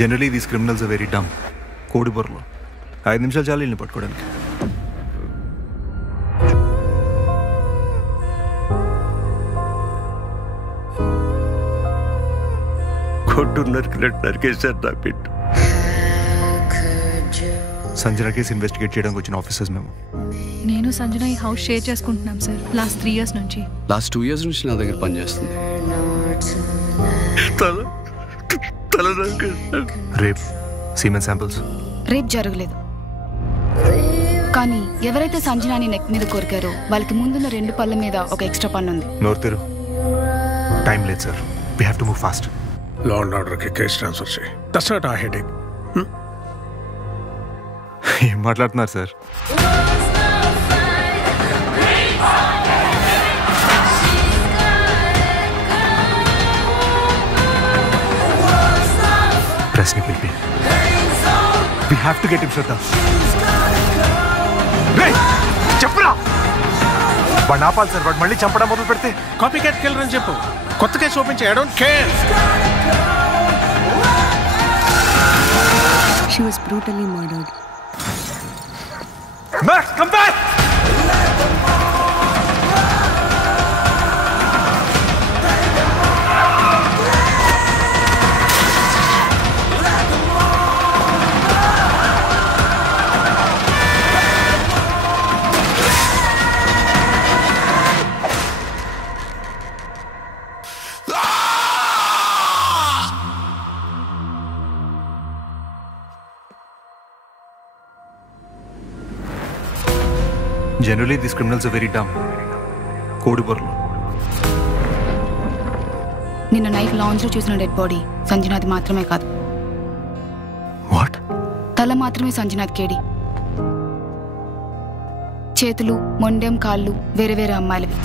Generally these criminals very డమ్. కోడి బొర్రలో 5 నిమిషాలు చాలు వీళ్ళని పట్టుకోవడానికి. కొట్టు నరికేశారు నా పెట్టు. సంజన కేసు ఇన్వెస్టిగేట్ చేయడానికి వచ్చిన ఆఫీసర్స్ మేము. నేను సంజన ఈ హౌస్ షేర్ చేసుకుంటున్నాం సార్ లాస్ట్ 3 years నుంచి. లాస్ట్ 2 years నుంచి నా దగ్గర పనిచేస్తుంది. రేప్ సీమెన్ శాంపిల్స్ రేప్ జరగలేదు, కానీ ఎవరైతే సంజనాని నెక్ మీద కొరికారో వాళ్ళకి ముందున్న 2 పళ్ళ మీద ఒక ఎక్స్ట్రా పన్ను ఉంది. నోర్తెరు, టైం లేదు sir. We have to move fast. Law and ఆర్డర్కి కేసు ట్రాన్స్ఫర్ చేయి. That's not a headache. ఏం మాట్లాడుతున్నారు సార్? ప్రెస్ని పిలిపి. We have to get him శ్రద్ధ. చెప్పురా వాడు ఆపాలి సార్. వాడు మళ్ళీ చంపడం మొదలు పెడితే కాపీ క్యాట్ కిల్లర్ అని చెప్పు. కొత్త కేసు ఓపెన్ చేయి. I don't care. She was brutally murdered. Max, come back! Generally, these criminals are very dumb. కోడి బొర్రలో. నిన్న నైట్ లాంజ్ లో చూసిన డెడ్ బాడీ సంజనాది మాత్రమే కాదు. వాట్? తల మాత్రమే సంజనాథ్ కేడి. చేతులు, మొండెం కాళ్ళు వేరే వేరే అమ్మాయిలవి.